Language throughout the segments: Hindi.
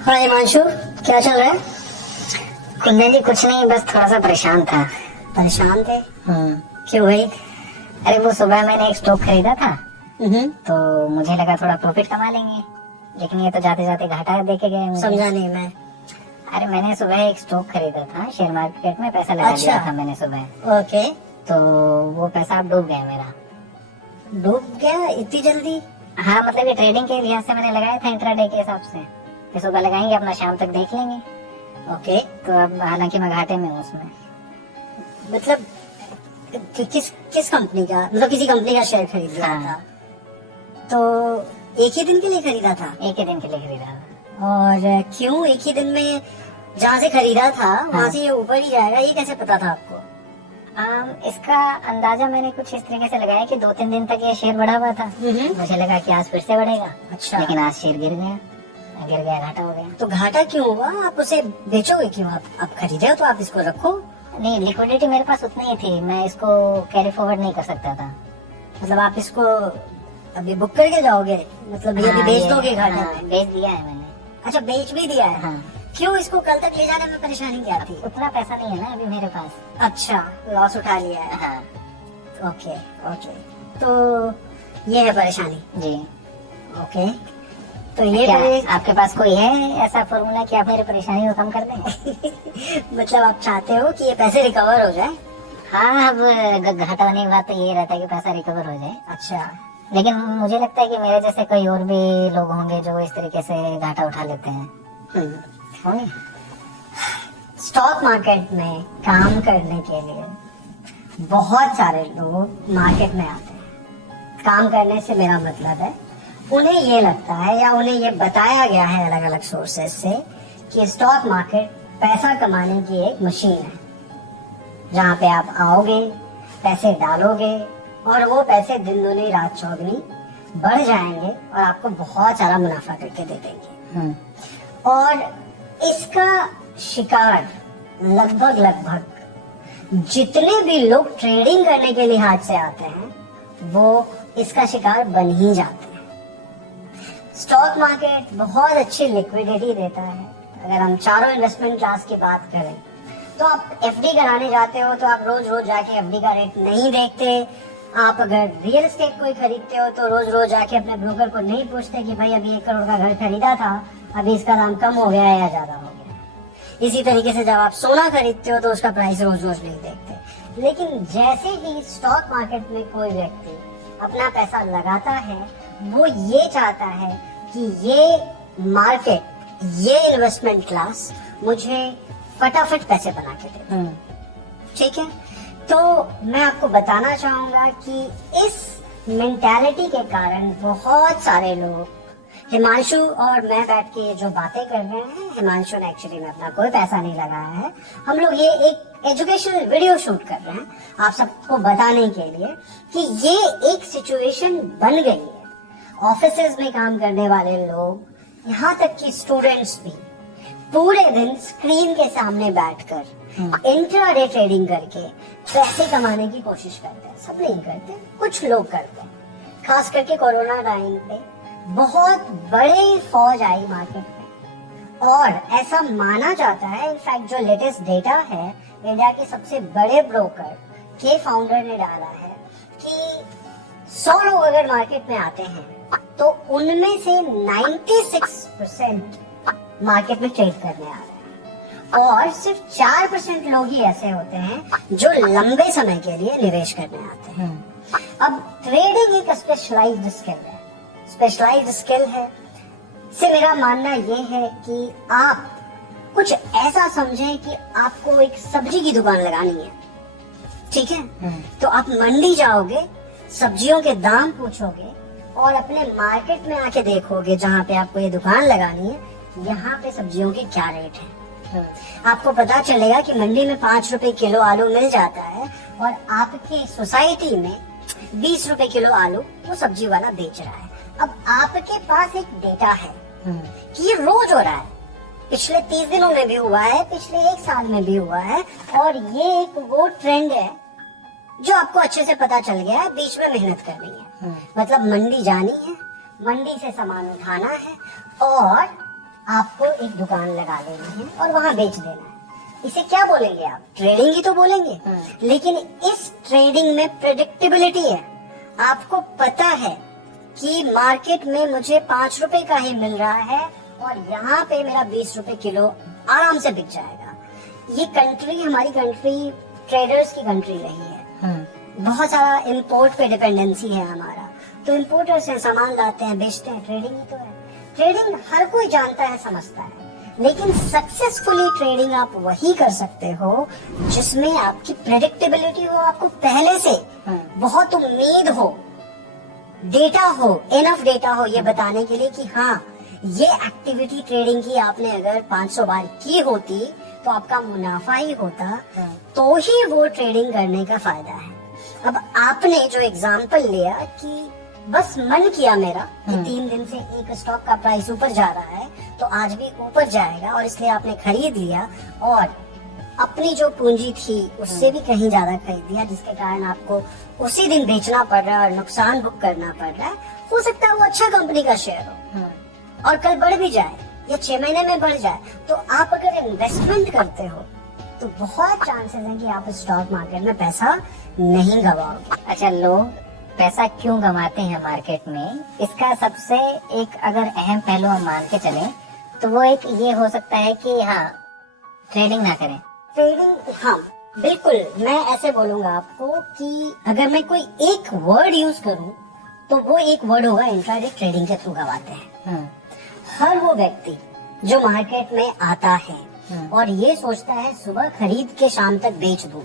हाँ हिमांशु, क्या चल रहा है? कुंदन जी कुछ नहीं, बस थोड़ा सा परेशान था। परेशान थे? क्यों भाई? अरे वो सुबह मैंने एक स्टोव खरीदा था, तो मुझे लगा थोड़ा प्रॉफिट कमा लेंगे, लेकिन ये तो जाते जाते घाटा देके गए मुझे। समझा नहीं मैं। अरे मैंने सुबह एक स्टोव खरीदा था, शेयर मार्केट में पैसा लगा दिया था मैंने सुबह। ओके। तो वो पैसा अब डूब गया मेरा। डूब गया इतनी जल्दी? हाँ, मतलब ये ट्रेडिंग के लिहाज से मैंने लगाया था, इंट्राडे के हिसाब से कि सुबह लगाएंगे अपना शाम तक देख लेंगे। ओके। तो अब हालांकि मैं घाटे में हूँ उसमें। मतलब किस कंपनी का, मतलब किसी कंपनी का शेयर खरीद लिया हाँ। था? तो एक ही दिन के लिए खरीदा था? एक ही दिन के लिए खरीदा था। और क्यों एक ही दिन में? जहाँ से खरीदा था वहाँ से ये ऊपर ही जाएगा, ये कैसे पता था आपको? इसका अंदाजा मैंने कुछ इस तरीके से लगाया कि 2-3 दिन तक ये शेयर बढ़ा हुआ था। मुझे लगा कि आज फिर से बढ़ेगा। अच्छा। लेकिन आज शेयर गिर गया, घाटा हो गया। तो घाटा क्यों हुआ? आप उसे बेचोगे क्यों? आप खरीदे हो तो आप इसको रखो। नहीं, लिक्विडिटी मेरे पास उतनी ही थी, मैं इसको कैरी फॉरवर्ड नहीं कर सकता था। मतलब आप इसको अभी बुक करके जाओगे? मतलब ये अभी बेच दोगे घाटे में? बेच दिया है मैंने। अच्छा, बेच भी दिया है? हाँ। क्यों? इसको कल तक ले जाने में परेशानी क्या थी? उतना पैसा नहीं है ना अभी मेरे पास। अच्छा, लॉस उठा लिया है। हाँ। ओके ओके, तो ये है परेशानी। जी। ओके, तो ये क्या आपके पास कोई है ऐसा फॉर्मूला कि आप मेरी परेशानी को कम कर दें? मतलब आप चाहते हो कि ये पैसे रिकवर हो जाए? हाँ, अब घाटा होने के बाद तो ये रहता है कि पैसा रिकवर हो जाए। अच्छा। लेकिन मुझे लगता है कि मेरे जैसे कोई और भी लोग होंगे जो इस तरीके से घाटा उठा लेते हैं। होंगे। स्टॉक मार्केट में काम करने के लिए बहुत सारे लोग मार्केट में आते हैं। काम करने से मेरा मतलब है, उन्हें ये लगता है या उन्हें ये बताया गया है अलग अलग सोर्सेस से कि स्टॉक मार्केट पैसा कमाने की एक मशीन है, जहाँ पे आप आओगे, पैसे डालोगे और वो पैसे दिन दूनी रात चौगनी बढ़ जाएंगे और आपको बहुत सारा मुनाफा करके दे देंगे। और इसका शिकार लगभग जितने भी लोग ट्रेडिंग करने के लिहाज से आते हैं वो इसका शिकार बन ही जाते हैं। स्टॉक मार्केट बहुत अच्छी लिक्विडिटी देता है। अगर हम चारों इन्वेस्टमेंट क्लास की बात करें तो आप एफडी कराने जाते हो तो आप रोज रोज जाके एफडी का रेट नहीं देखते। आप अगर रियल एस्टेट कोई खरीदते हो तो रोज रोज जाके अपने ब्रोकर को नहीं पूछते कि भाई अभी 1 करोड़ का घर खरीदा था, अभी इसका दाम कम हो गया है या ज्यादा हो गया। इसी तरीके से जब आप सोना खरीदते हो तो उसका प्राइस रोज रोज नहीं देखते। लेकिन जैसे ही स्टॉक मार्केट में कोई व्यक्ति अपना पैसा लगाता है, वो ये चाहता है कि ये मार्केट, ये इन्वेस्टमेंट क्लास मुझे फटाफट पैसे बना के दे। ठीक है, तो मैं आपको बताना चाहूंगा कि इस मेंटालिटी के कारण बहुत सारे लोग, हिमांशु और मैं बैठ के जो बातें कर रहे हैं, हिमांशु ने एक्चुअली में अपना कोई पैसा नहीं लगाया है, हम लोग ये एक एजुकेशनल वीडियो शूट कर रहे हैं आप सबको बताने के लिए कि ये एक सिचुएशन बन गई है। ऑफिसेज में काम करने वाले लोग, यहाँ तक कि स्टूडेंट्स भी पूरे दिन स्क्रीन के सामने बैठकर इंट्राडे ट्रेडिंग करके पैसे कमाने की कोशिश करते हैं। सब नहीं करते, कुछ लोग करते हैं। खास करके कोरोना टाइम पे बहुत बड़े फौज आई मार्केट में और ऐसा माना जाता है, इनफैक्ट जो लेटेस्ट डेटा है इंडिया के सबसे बड़े ब्रोकर के फाउंडर ने डाला है कि 100 लोग अगर मार्केट में आते हैं तो उनमें से 96% मार्केट में ट्रेड करने आ रहे हैं और सिर्फ 4% लोग ही ऐसे होते हैं जो लंबे समय के लिए निवेश करने आते हैं। अब ट्रेडिंग एक स्पेशलाइज्ड स्किल है, स्पेशलाइज्ड स्किल है से मेरा मानना ये है कि आप कुछ ऐसा समझें कि आपको एक सब्जी की दुकान लगानी है, ठीक है? तो आप मंडी जाओगे, सब्जियों के दाम पूछोगे और अपने मार्केट में आके देखोगे जहाँ पे आपको ये दुकान लगानी है, यहाँ पे सब्जियों के क्या रेट है। आपको पता चलेगा कि मंडी में 5 रुपए किलो आलू मिल जाता है और आपके सोसाइटी में 20 रुपए किलो आलू वो सब्जी वाला बेच रहा है। अब आपके पास एक डेटा है कि ये रोज हो रहा है, पिछले 30 दिनों में भी हुआ है, पिछले 1 साल में भी हुआ है और ये एक वो ट्रेंड है जो आपको अच्छे से पता चल गया है। बीच में मेहनत करनी है, मतलब मंडी जानी है, मंडी से सामान उठाना है और आपको एक दुकान लगा लेनी है और वहां बेच देना है। इसे क्या बोलेंगे आप? ट्रेडिंग ही तो बोलेंगे। लेकिन इस ट्रेडिंग में प्रेडिक्टेबिलिटी है। आपको पता है कि मार्केट में मुझे 5 रुपए का ही मिल रहा है और यहाँ पे मेरा 20 रुपए किलो आराम से बिक जाएगा। ये कंट्री, हमारी कंट्री ट्रेडर्स की कंट्री रही है। बहुत सारा इंपोर्ट पे डिपेंडेंसी है हमारा, तो इंपोर्टर से सामान लाते हैं, बेचते हैं। ट्रेडिंग ही तो है। ट्रेडिंग हर कोई जानता है, समझता है, लेकिन सक्सेसफुली ट्रेडिंग आप वही कर सकते हो जिसमें आपकी प्रेडिक्टेबिलिटी हो, आपको पहले से बहुत उम्मीद हो, डेटा हो, इनफ डेटा हो ये बताने के लिए कि हाँ, ये एक्टिविटी ट्रेडिंग की आपने अगर 500 बार की होती तो आपका मुनाफा ही होता, तो ही वो ट्रेडिंग करने का फायदा है। अब आपने जो एग्जाम्पल लिया कि बस मन किया मेरा कि 3 दिन से एक स्टॉक का प्राइस ऊपर जा रहा है तो आज भी ऊपर जाएगा, और इसलिए आपने खरीद लिया और अपनी जो पूंजी थी उससे भी कहीं ज्यादा खरीद लिया, जिसके कारण आपको उसी दिन बेचना पड़ रहा है और नुकसान भुग करना पड़ रहा है। हो सकता है वो अच्छा कंपनी का शेयर हो और कल बढ़ भी जाए या 6 महीने में बढ़ जाए, तो आप अगर इन्वेस्टमेंट करते हो तो बहुत चांसेस हैं कि आप स्टॉक मार्केट में पैसा नहीं गवाओगे। अच्छा, लोग पैसा क्यों गंवाते हैं मार्केट में? इसका सबसे एक अगर अहम पहलू हम मान के चलें तो वो एक ये हो सकता है कि हाँ, ट्रेडिंग ना करें। ट्रेडिंग, हाँ बिल्कुल, मैं ऐसे बोलूंगा आपको कि अगर मैं कोई एक वर्ड यूज करूं तो वो एक वर्ड होगा इंट्राडे ट्रेडिंग के थ्रू गवाते हैं। हर वो व्यक्ति जो मार्केट में आता है और ये सोचता है सुबह खरीद के शाम तक बेच दूं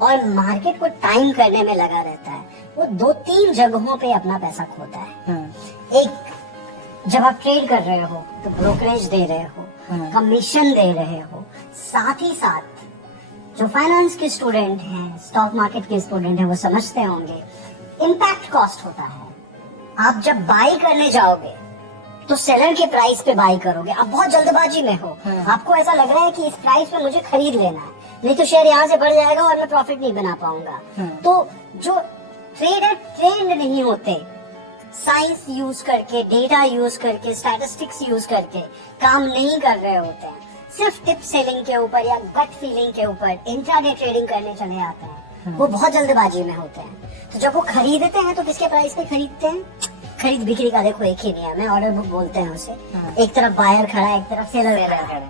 और मार्केट को टाइम करने में लगा रहता है, वो 2-3 जगहों पे अपना पैसा खोता है। एक, जब आप ट्रेड कर रहे हो तो ब्रोकरेज दे रहे हो, कमीशन दे रहे हो, साथ ही साथ जो फाइनेंस के स्टूडेंट हैं, स्टॉक मार्केट के स्टूडेंट हैं, वो समझते होंगे इम्पैक्ट कॉस्ट होता है। आप जब बाई करने जाओगे तो सेलर के प्राइस पे बाई करोगे, आप बहुत जल्दबाजी में हो, आपको ऐसा लग रहा है कि इस प्राइस पे मुझे खरीद लेना है, नहीं तो शेयर यहाँ से बढ़ जाएगा और मैं प्रॉफिट नहीं बना पाऊंगा। तो जो ट्रेडर ट्रेंड नहीं होते, साइंस यूज करके, डेटा यूज करके, स्टैटिस्टिक्स यूज करके काम नहीं कर रहे होते हैं, सिर्फ टिप सेलिंग के ऊपर या गट फीलिंग के ऊपर इंट्राडे ट्रेडिंग करने चले आते हैं, वो बहुत जल्दबाजी में होते हैं। तो जब वो खरीदते हैं तो किसके प्राइस पे खरीदते हैं? खरीद बिक्री का देखो एक ही नियम है, ऑर्डर बुक बोलते हैं उसे। एक तरफ बायर खड़ा है, एक तरफ सेलर खड़ा है,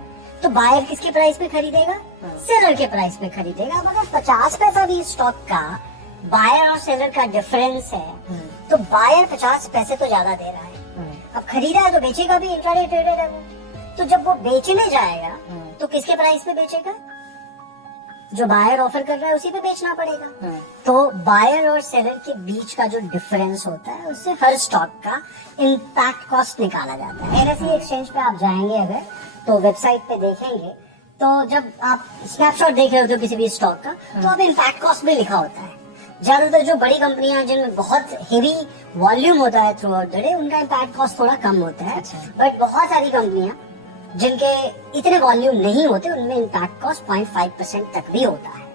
तो बायर किसके प्राइस पे खरीदेगा? सेलर के प्राइस पे खरीदेगा। अब अगर 50 पैसा भी स्टॉक का बायर और सेलर का डिफरेंस है तो बायर 50 पैसे तो ज्यादा दे रहा है। अब खरीदा है तो बेचेगा भी, इंट्राडे ट्रेडर है वो। तो जब वो बेचने जाएगा तो किसके प्राइस पे बेचेगा? जो बायर ऑफर कर रहा है उसी पे बेचना पड़ेगा। तो बायर और सेलर के बीच का जो डिफरेंस होता है उससे हर स्टॉक का इम्पैक्ट कॉस्ट निकाला जाता है। NSE एक्सचेंज पे आप जाएंगे अगर तो वेबसाइट पे देखेंगे तो जब आप स्नैपशॉट देख रहे होते हो किसी भी स्टॉक का तो अब इम्पैक्ट कॉस्ट भी लिखा होता है। ज्यादातर जो बड़ी कंपनियां जिनमें बहुत हेवी वॉल्यूम होता है थ्रू आउट द डे, उनका इम्पैक्ट कॉस्ट थोड़ा कम होता है। बट बहुत सारी कंपनियां जिनके इतने वॉल्यूम नहीं होते उनमें इम्पैक्ट कॉस्ट 0.5% तक भी होता है।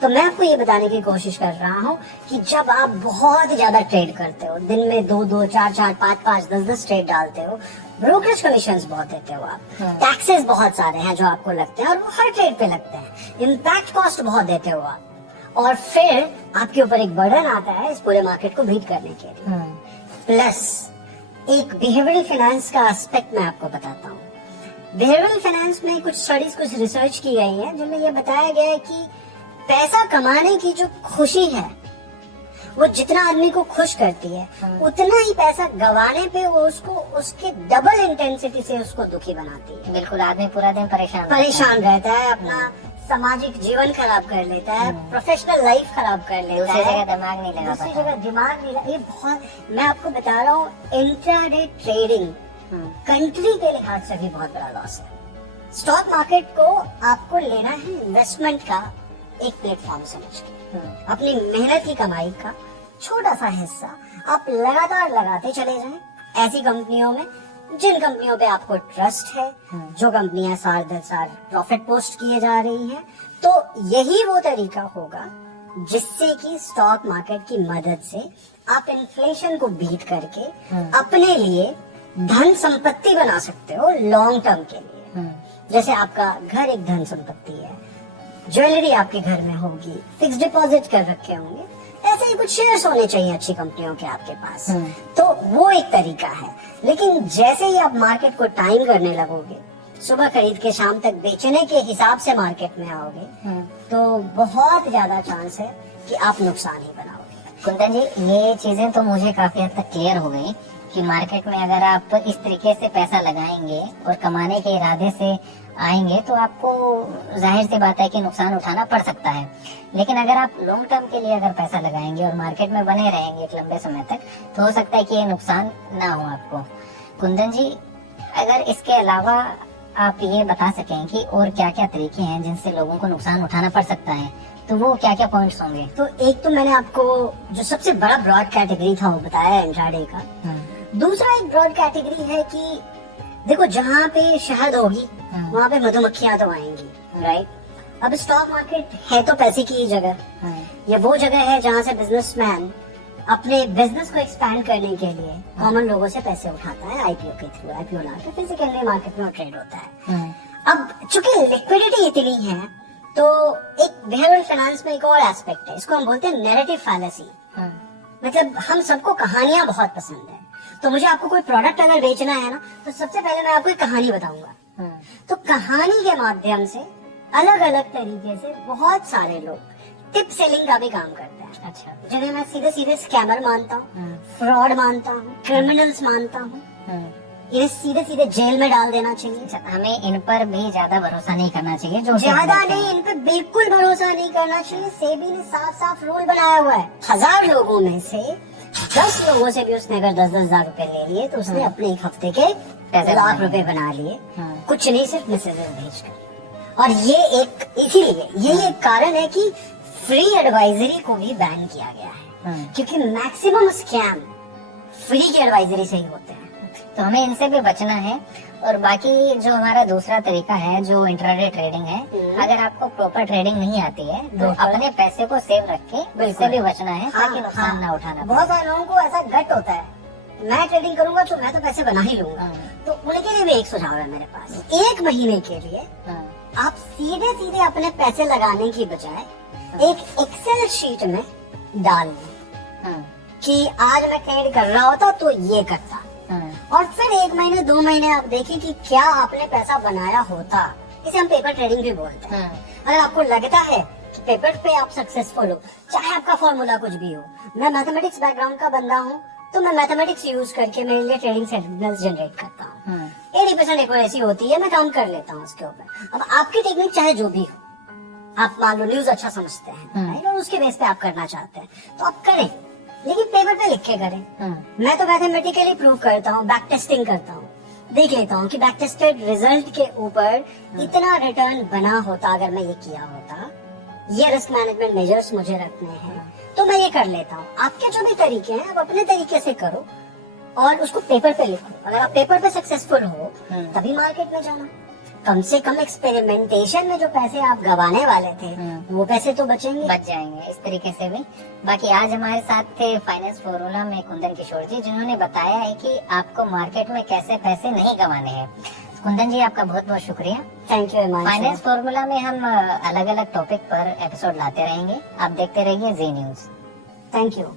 तो मैं आपको ये बताने की कोशिश कर रहा हूँ कि जब आप बहुत ज्यादा ट्रेड करते हो, दिन में 2-2, 4-4, 5-5, 10-10 ट्रेड डालते हो, ब्रोकरेज कमीशंस बहुत देते हो आप, टैक्सेस बहुत सारे हैं जो आपको लगते हैं और वो हर ट्रेड पे लगते हैं, इम्पैक्ट कॉस्ट बहुत देते हो आप, और फिर आपके ऊपर एक बर्डन आता है इस पूरे मार्केट को बीट करने के लिए। प्लस एक बिहेवियरल फाइनेंस का एस्पेक्ट मैं आपको बताता हूँ। बिहेवियरल फाइनेंस में कुछ स्टडीज, कुछ रिसर्च की गई है जिनमें यह बताया गया है कि पैसा कमाने की जो खुशी है वो जितना आदमी को खुश करती है उतना ही पैसा गंवाने पे वो उसको उसके डबल इंटेंसिटी से उसको दुखी बनाती है। बिल्कुल, आदमी पूरा दिन परेशान रहता है, अपना सामाजिक जीवन खराब कर लेता है, प्रोफेशनल लाइफ खराब कर लेता है, दूसरी जगह दिमाग नहीं लगा दूसरी जगह दिमाग नहीं लगा। ये बहुत, मैं आपको बता रहा हूँ, इंट्राडे ट्रेडिंग कंट्री के लिहाज से भी बहुत बड़ा लॉस है। स्टॉक मार्केट को आपको लेना है इन्वेस्टमेंट का एक प्लेटफॉर्म समझ के, अपनी मेहनत की कमाई का छोटा सा हिस्सा आप लगातार लगाते चले जाएं ऐसी कंपनियों में जिन कंपनियों पे आपको ट्रस्ट है, जो कंपनियां साल दर साल प्रॉफिट पोस्ट किए जा रही हैं। तो यही वो तरीका होगा जिससे कि स्टॉक मार्केट की मदद से आप इन्फ्लेशन को बीट करके अपने लिए धन संपत्ति बना सकते हो लॉन्ग टर्म के लिए। जैसे आपका घर एक धन संपत्ति है, ज्वेलरी आपके घर में होगी, फिक्स डिपॉजिट कर रखे होंगे, ऐसे ही कुछ शेयर्स होने चाहिए अच्छी कंपनियों के आपके पास। तो वो एक तरीका है। लेकिन जैसे ही आप मार्केट को टाइम करने लगोगे, सुबह खरीद के शाम तक बेचने के हिसाब से मार्केट में आओगे, तो बहुत ज्यादा चांस है कि आप नुकसान ही बनाओगे। कुंदन जी, ये चीजें तो मुझे काफी हद तक क्लियर हो गई कि मार्केट में अगर आप इस तरीके से पैसा लगाएंगे और कमाने के इरादे से आएंगे तो आपको जाहिर सी बात है कि नुकसान उठाना पड़ सकता है। लेकिन अगर आप लॉन्ग टर्म के लिए अगर पैसा लगाएंगे और मार्केट में बने रहेंगे एक लंबे समय तक, तो हो सकता है कि ये नुकसान ना हो आपको। कुंदन जी, अगर इसके अलावा आप ये बता सकें कि और क्या क्या तरीके हैं जिनसे लोगों को नुकसान उठाना पड़ सकता है, तो वो क्या क्या पॉइंट्स होंगे? तो एक तो मैंने आपको जो सबसे बड़ा ब्रॉड कैटेगरी था वो बताया इंट्राडे का। दूसरा एक ब्रॉड कैटेगरी है कि देखो, जहाँ पे शहद होगी वहाँ पे मधुमक्खियां तो आएंगी, राइट? अब स्टॉक मार्केट है तो पैसे की ही जगह। ये वो जगह है जहाँ से बिजनेसमैन अपने बिजनेस को एक्सपैंड करने के लिए कॉमन लोगों से पैसे उठाता है आईपीओ के थ्रू। आईपीओ लाके फिजिकली मार्केट में ट्रेड होता है। अब चूंकि लिक्विडिटी इतनी है, तो एक बिहेवियरल फाइनेंस में एक और एस्पेक्ट है, इसको हम बोलते हैं नैरेटिव फैलेसी। मतलब हम सबको कहानियां बहुत पसंद है, तो मुझे आपको कोई प्रोडक्ट अगर बेचना है ना, तो सबसे पहले मैं आपको एक कहानी बताऊंगा। तो कहानी के माध्यम से अलग अलग तरीके से बहुत सारे लोग टिप सेलिंग का भी काम करते हैं। अच्छा, जिन्हें मैं सीधे सीधे स्कैमर मानता हूँ, फ्रॉड मानता हूँ, क्रिमिनल्स मानता हूँ, इन्हें सीधे सीधे जेल में डाल देना चाहिए। हमें इन पर भी ज्यादा भरोसा नहीं करना चाहिए। जो ज्यादा नहीं, इन पे बिल्कुल भरोसा नहीं करना चाहिए। सेबी ने साफ साफ रूल बनाया हुआ है, 1000 लोगों में से 10 लोगों से भी उसने अगर 10-10 हजार रुपए ले लिए तो उसने अपने एक हफ्ते के लाख रुपए बना लिए। कुछ नहीं, सिर्फ मैसेजेस भेजकर। और ये एक इसीलिए ये एक कारण है कि फ्री एडवाइजरी को भी बैन किया गया है, क्योंकि मैक्सिमम स्कैम फ्री की एडवाइजरी से ही होते हैं। तो हमें इनसे भी बचना है। और बाकी जो हमारा दूसरा तरीका है जो इंट्राडे ट्रेडिंग है, अगर आपको प्रॉपर ट्रेडिंग नहीं आती है तो अपने पैसे को सेव रख के इससे भी बचना है, ताकि नुकसान ना उठाना पड़े। बहुत सारे लोगों को ऐसा गट होता है, मैं ट्रेडिंग करूंगा तो मैं तो पैसे बना ही लूंगा। तो उनके लिए भी एक सुझाव है मेरे पास। 1 महीने के लिए आप सीधे सीधे अपने पैसे लगाने की बजाय एक एक्सेल शीट में डाल दें कि आज मैं ट्रेड कर रहा होता तो ये करता, और फिर 1 महीने 2 महीने आप देखें कि क्या आपने पैसा बनाया होता। इसे हम पेपर ट्रेडिंग भी बोलते हैं। अगर आपको लगता है कि पेपर पे आप सक्सेसफुल हो, चाहे आपका फॉर्मूला कुछ भी हो, मैं मैथमेटिक्स बैकग्राउंड का बंदा हूँ, तो मैं मैथमेटिक्स यूज करके मेरे लिए ट्रेडिंग सिग्नल्स जनरेट करता हूँ। 80% एक्यूरेसी होती है, मैं काम कर लेता हूँ उसके ऊपर। अब आपकी टेक्निक चाहे जो भी हो, आप मान लो न्यूज अच्छा समझते हैं, राइट, और उसके बेस पे आप करना चाहते हैं तो आप करें, लेकिन पेपर पे लिख के करें। मैं तो मैथमेटिकली प्रूव करता हूँ, बैक टेस्टिंग करता हूँ, देख लेता हूँ कि बैक टेस्टेड रिजल्ट के ऊपर इतना रिटर्न बना होता अगर मैं ये किया होता, ये रिस्क मैनेजमेंट मेजर्स मुझे रखने हैं, तो मैं ये कर लेता हूँ। आपके जो भी तरीके हैं आप अपने तरीके से करो और उसको पेपर पे लिखो। अगर आप पेपर पे सक्सेसफुल हो तभी मार्केट में जाना। कम से कम एक्सपेरिमेंटेशन में जो पैसे आप गंवाने वाले थे वो पैसे तो बच जाएंगे इस तरीके से भी। बाकी आज हमारे साथ थे फाइनेंस फॉर्मूला में कुंदन किशोर जी, जिन्होंने बताया है कि आपको मार्केट में कैसे पैसे नहीं गंवाने हैं। कुंदन जी, आपका बहुत बहुत शुक्रिया। Thank you. फाइनेंस फॉर्मूला में हम अलग अलग टॉपिक पर एपिसोड लाते रहेंगे। आप देखते रहिए जी न्यूज। Thank you.